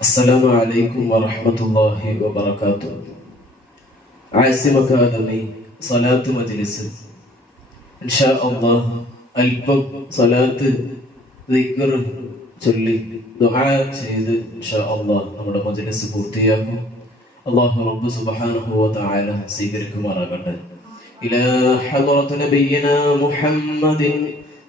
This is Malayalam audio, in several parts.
السلام عليكم ورحمة الله وبركاته ആസിം അക്കാദമി സലാത്ത് മജ്ലിസ് ഇൻഷാ അല്ലാഹ് അല്പം സലാത്ത് ദിക്ർ ചൊല്ലി ദുആ ചെയ്ത് ഇൻഷാ അല്ലാഹ് നമ്മുടെ മജ്ലിസ് പൂർത്തിയാക്കും അല്ലാഹു റബ്ബ് സുബ്ഹാനഹു വ തആല സ്വീകരിക്കുമാറാകട്ടെ ഇലാ ഹദ്റത്ത് നബിയിനാ മുഹമ്മദിൻ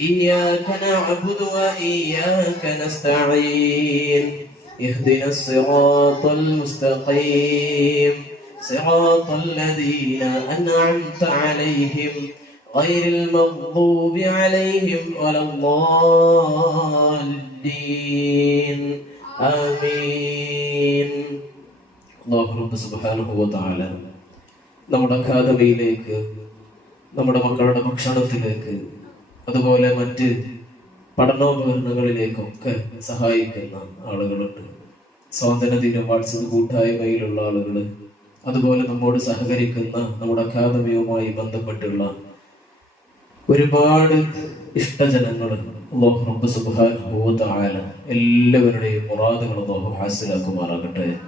إياك نعبد وإياك نستعين اهدنا الصراط المستقيم صراط الذين أنعمت عليهم غير المغضوب عليهم ولا الضالين آمين അള്ളാഹു റബ്ബ് സുബ്ഹാനഹു വ തആല നമ്മുടെ അക്കാദമിയിലേക്ക് നമ്മുടെ മക്കളുടെ ഭക്ഷണത്തിലേക്ക് അതുപോലെ മറ്റ് പഠനോപകരണങ്ങളിലേക്കൊക്കെ സഹായിക്കുന്ന ആളുകളുണ്ട്. സ്വാതന്ത്ര്യ ദിനം വാട്സപ്പ് കൂട്ടായ്മയിലുള്ള ആളുകൾ അതുപോലെ നമ്മോട് സഹകരിക്കുന്ന നമ്മുടെ അക്കാദമിയുമായി ബന്ധപ്പെട്ടുള്ള ഒരുപാട് ഇഷ്ടജനങ്ങൾ റബ്ബ് എല്ലാവരുടെയും മുറാദുകൾ അല്ലാഹു ഹാസിലാക്കുമാറാകട്ടെ.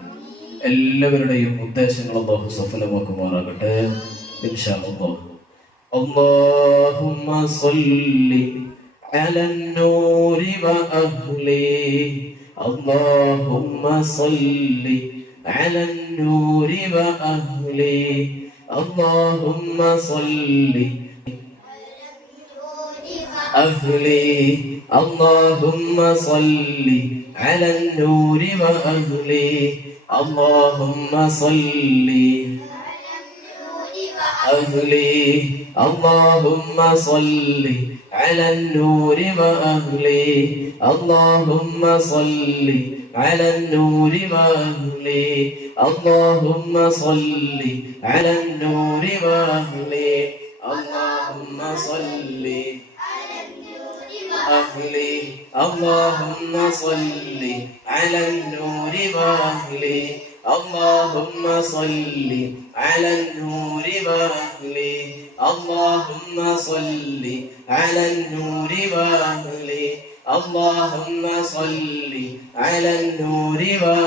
എല്ലാവരുടെയും ഉദ്ദേശങ്ങൾ അല്ലാഹു സഫലമാക്കുമാറാകട്ടെ. ഇൻഷാ അല്ലാഹ്. اللهم صل على النور وأهله. اللهم صل على النور وأهله. اللهم صل أهلي اللهم صل على النور وأهلي اللهم صل أهلي. اللهم صل على النور وأهلي اللهم صل على النور وأهلي اللهم صل على النور وأهلي اللهم صل أهلي. اللهم صل على النور وأهلي اللهم صل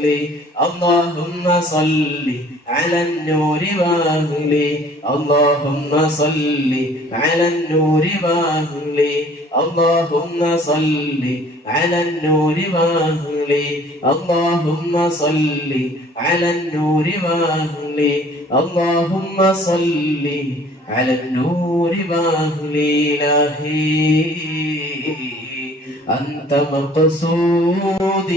وأهلي اللهم صل على النور وأهلي اللهم صل على النور وأهلي اللهم صل على النور وأهلي اللهم صل على النور وأهلي اللهم صل على النور وأهلي إلهي أنت مقصودي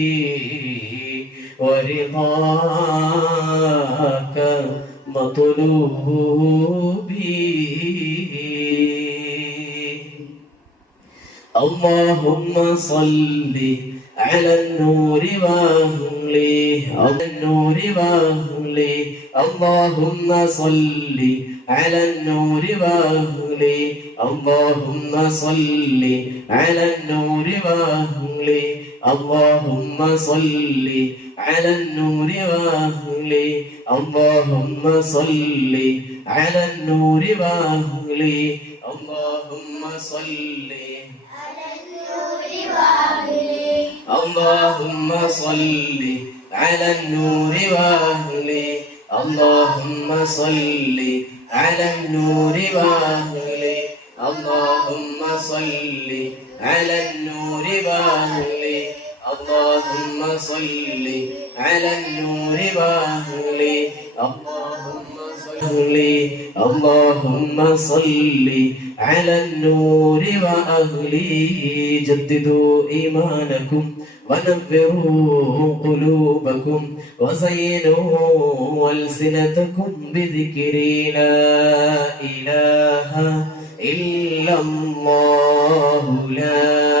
ورضاك مطلوبي اللهم صل على النور واهلي على النور واهلي اللهم صل على النور واهلي اللهم صل على النور واهلي اللهم صل على النور واهلي اللهم صل على النور واهلي اللهم صل اللهم صل على النور واهله اللهم صل على النور واهله اللهم صل على النور واهله اللهم صل على النور واهله اللهم صل اللهم صل على النور وأهله جددوا إيمانكم ونفروا قلوبكم وزينوا ألسنتكم بذكر لا إله إلا الله لا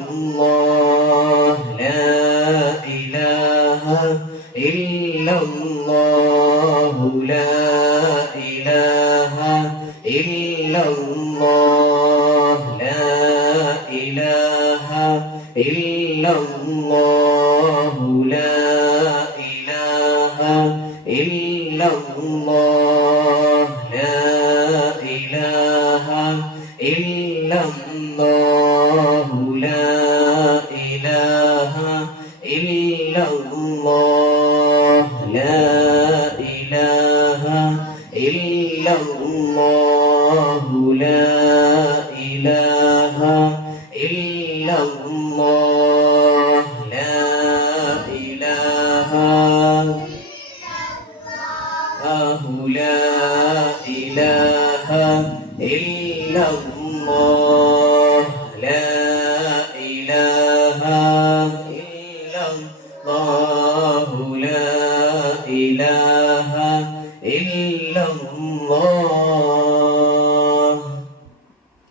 إلا الله لا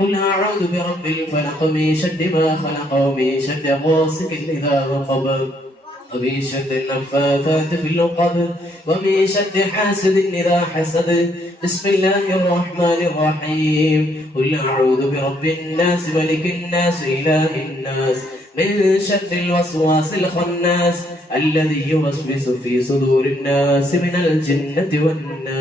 قل أعوذ برب الفلق من شر ما خلق ومن شر غاسق إذا وقب ومن شر النفاثات في العقد ومن شر حاسد إذا حسد. بسم الله الرحمن الرحيم. قل أعوذ برب الناس ملك الناس إله الناس من شر الوسواس الخناس الذي يوسوس في صدور الناس من الجنة والناس.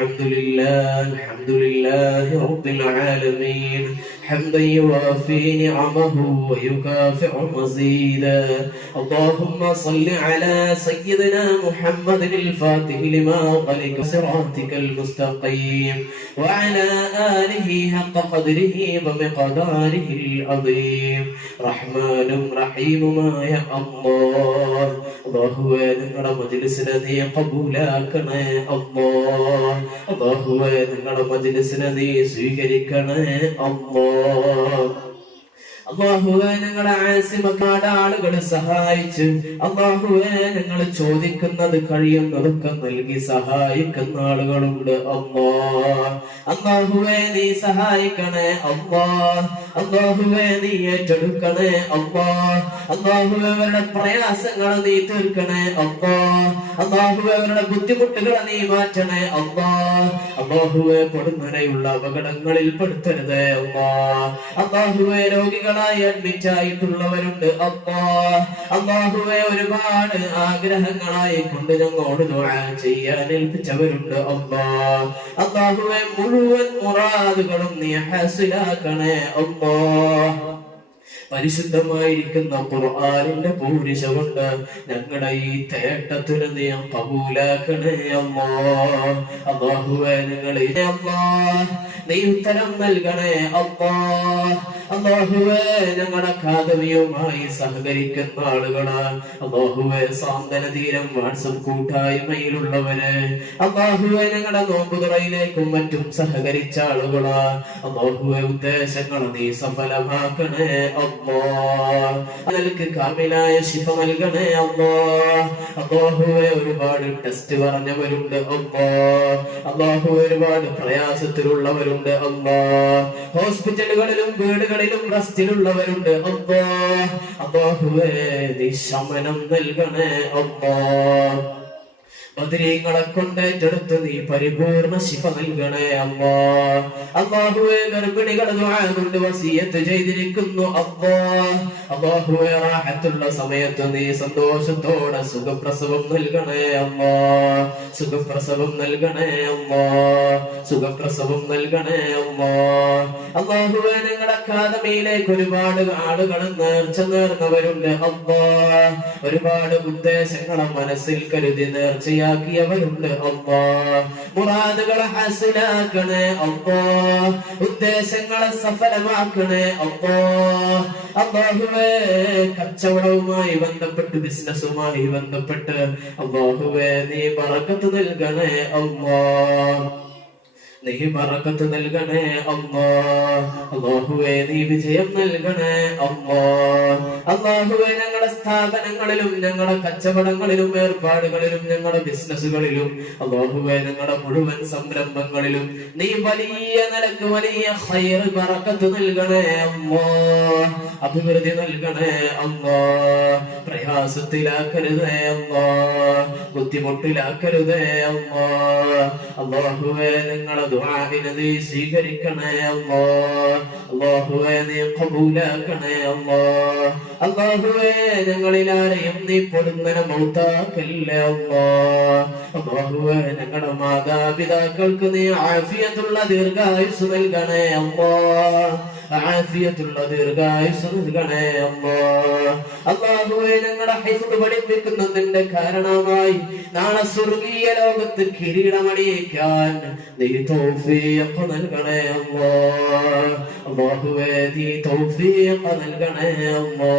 الحمد لله الحمد لله رب العالمين. حمدا يوافي نعمه ويكافئ مزيدا. اللهم صل على سيدنا محمد الفاتح لما قلق صراطك المستقيم وعلى آله حق قدره ومقداره العظيم. റഹ്മാനും റഹീമുമായ അല്ലാഹ് അല്ലാഹുവേ നിങ്ങളുടെ മജിലിസിനെ നീ കബൂലാക്കണേ അല്ലാഹ് അല്ലാഹുവേ നിങ്ങളുടെ മജിലിസിനെ നീ സ്വീകരിക്കണേ അല്ലാഹ് അള്ളാഹുവെ നിങ്ങളെ ആസിമക്കാട് ആളുകളെ സഹായിച്ച്. അള്ളാഹുവെ നിങ്ങൾ ചോദിക്കുന്നത് കഴിയുന്നതൊക്കെ നൽകി സഹായിക്കുന്ന ആളുകളുണ്ട് അമ്മ അള്ളാഹുവെ നീ സഹായിക്കണേ അള്ളാ അള്ളാഹുവെ നീ ഏറ്റെടുക്കണേ അമ്മാ അള്ളാഹുവെ അവരുടെ പ്രയാസങ്ങൾ നീ തീർക്കണേ അമ്മാ അള്ളാഹുവെ അവരുടെ ബുദ്ധിമുട്ടുകളെ നീ മാറ്റണേ അമ്മാ അള്ളാഹുവെ കൊടുന്നനെയുള്ള അപകടങ്ങളിൽ പെടുത്തരുതേ അമ്മാ അള്ളാഹുവെ രോഗികളായി അഡ്മിറ്റായിട്ടുള്ളവരുണ്ട് അമ്മാ അള്ളാ അള്ളാഹുവെ ഒരുപാട് ആഗ്രഹങ്ങളായി കൊണ്ട് ഞങ്ങളോട് ചെയ്യാൻ ഏൽപ്പിച്ചവരുണ്ട് അമ്മാ അള്ളാഹുവെ മുഴുവൻ മുറാദുകളും നീ ഹാസിലാക്കണേ അള്ളാ പരിശുദ്ധമായിരിക്കുന്ന ഖുർആനിന്റെ പൂരിശമുണ്ട് ഞങ്ങളുടെ ഈ തേട്ടത്തിന് നീ കബൂലാക്കണേ അമ്മോ അള്ളാഹുവേ അമ്മ നീ ഉത്തരം നൽകണേ അമ്മ അല്ലാഹുവേ ഞങ്ങളുടെ അക്കാദമിയുമായി സഹകരിക്കുന്ന ആളുകൾ. അല്ലാഹുവേ സാന്ത്വന തീരം വാട്സപ്പ് കൂട്ടായ്മയിലുള്ളവര്. അല്ലാഹുവേ ഞങ്ങളുടെ നോമ്പുതുറയിലേക്കും മറ്റും സഹകരിച്ച ആളുകൾ. അല്ലാഹുവേ ഉദ്ദേശങ്ങൾ നീ സഫലമാക്കണേ അല്ലാ അതിലേക്ക് കാമിലായ ശിഫ നൽകണേ അല്ലാ അല്ലാഹുവേ ഒരുപാട് ടെസ്റ്റ് പറഞ്ഞവരുണ്ട് അല്ലാ അള്ളാഹു ഒരുപാട് പ്രയാസത്തിലുള്ളവരുണ്ട് അമ്മ ഹോസ്പിറ്റലുകളിലും വീടുകളിലും റസ്റ്റിലുള്ളവരുണ്ട് അബ്ബാ അബ്ബാഹുവേ നീ ശമനം നൽകണേ കൊണ്ട് കൊണ്ടേറ്റെടുത്ത് നീ പരിപൂർണ ശിഫ നൽകണേ അമ്മ അള്ളാഹുവെ ഗർഭിണികൾ കൊണ്ട് വസീയത്ത് ചെയ്തിരിക്കുന്നു അമ്മ അള്ളാഹുവെ റാഹത്തുള്ള സമയത്ത് നീ സന്തോഷത്തോടെ സുഖപ്രസവം നൽകണേ അമ്മ സുഖപ്രസവം നൽകണേ അമ്മ സുഖപ്രസവം നൽകണേ അമ്മ അള്ളാഹുവെ ഞങ്ങളുടെ അക്കാദമിയിലേക്ക് ഒരുപാട് ആളുകൾ നേർച്ച നേർന്നവരുണ്ട് അമ്മ ഒരുപാട് ഉദ്ദേശങ്ങളെ മനസ്സിൽ കരുതി നേർച്ചയാക്കിയവരുണ്ട് അമ്മ മുറാദുകളെ ഹാസിലാക്കണേ അമ്മ ഉദ്ദേശങ്ങളെ സഫലമാക്കണേ അമ്മ അള്ളാഹുവേ കച്ചവടവുമായി ബന്ധപ്പെട്ട് ബിസിനസ്സുമായി ബന്ധപ്പെട്ട് അള്ളാഹുവേ നീ പറക്കത്ത് നൽകണേ അമ്മ നീ ബറക്കത്ത് നൽകണേ അമ്മ അള്ളാഹുവേ നീ വിജയം നൽകണേ അമ്മ അള്ളാഹുവേ ഞങ്ങളുടെ സ്ഥാപനങ്ങളിലും ഞങ്ങളുടെ കച്ചവടങ്ങളിലും ഏർപ്പാടുകളിലും ഞങ്ങളുടെ ബിസിനസ്സുകളിലും അള്ളാഹുവേ ഞങ്ങളുടെ മുഴുവൻ സംരംഭങ്ങളിലും നീ വലിയ നിലയ്ക്ക് വലിയ ഹൈർ ബറക്കത്ത് നൽകണേ അമ്മ അഭിവൃദ്ധി നൽകണേ അമ്മ പ്രയാസത്തിലാക്കരുതേ അമ്മ ബുദ്ധിമുട്ടിലാക്കരുതേ അമ്മ അള്ളാഹുവേ നിങ്ങളെ ദുആഇനെ നീ സ്വീകരിക്കണേ അല്ലാ. അല്ലാഹുവേ നീ കബൂലാക്കണേ അല്ലാ. അല്ലാഹുവേ ഞങ്ങളിൽ ആരെയും നീ പൊടുന്നനെ മൗത്താക്കല്ലേ അല്ലാ. അല്ലാഹുവേ ഞങ്ങളുടെ മാതാപിതാക്കൾക്ക് നീ ആഫിയത്തുള്ള ദീർഘായുസ് നൽകണേ അല്ലാ. ആഫിയത്തുള്ള ദീർഘായുസ് നൽകണേ അല്ലാ. അല്ലാഹുവേ ഞങ്ങളുടെ ഹൈസ് പഠിപ്പിക്കുന്നതിന്റെ കാരണമായി നാളെ സ്വർഗീയ ലോകത്ത് കിരീടമണിയിക്കാൻ നീ തൗഫീഖ് നൽകണേ അല്ലാ. അല്ലാഹുവേ നീ തൗഫീഖ് നൽകണേ അല്ലാ.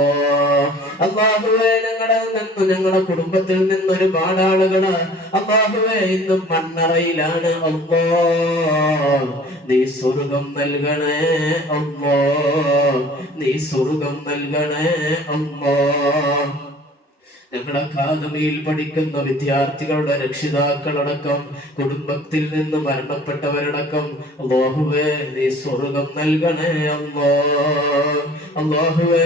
അല്ലാഹുവേ ഞങ്ങളുടെ നിന്ന് ഞങ്ങളുടെ കുടുംബത്തിൽ നിന്ന് ഒരുപാട് ആളുകൾ അല്ലാഹുവേ ഇന്ന് മണ്ണറയിലാണ് അമ്മ നീ സ്വർഗം നൽകണേ അല്ലാ നീ സ്വർഗം നൽകണേ അമ്മ. ഞങ്ങളുടെ അക്കാദമിയിൽ പഠിക്കുന്ന വിദ്യാർത്ഥികളുടെ രക്ഷിതാക്കളടക്കം കുടുംബത്തിൽ നിന്ന് മരണപ്പെട്ടവരടക്കം അള്ളാഹുവേ നീ സ്വർഗം നൽകണേ അമ്മ. അള്ളാഹുവേ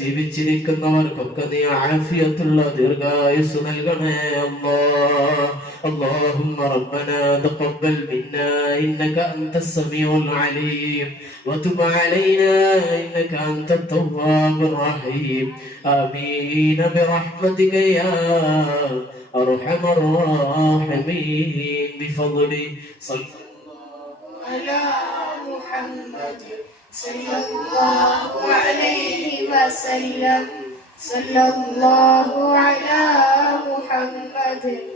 ജീവിച്ചിരിക്കുന്നവർക്കൊക്കെ നീ ആഫിയത്തുള്ള ദീർഘായുസ് നൽകണേ അല്ലാ اللهم ربنا تقبل منا إنك أنت السميع العليم. وتب علينا إنك أنت التواب الرحيم. آمين برحمتك يا أرحم الراحمين. بفضل صلى على محمد صلى الله عليه وسلم. صلى الله على محمد.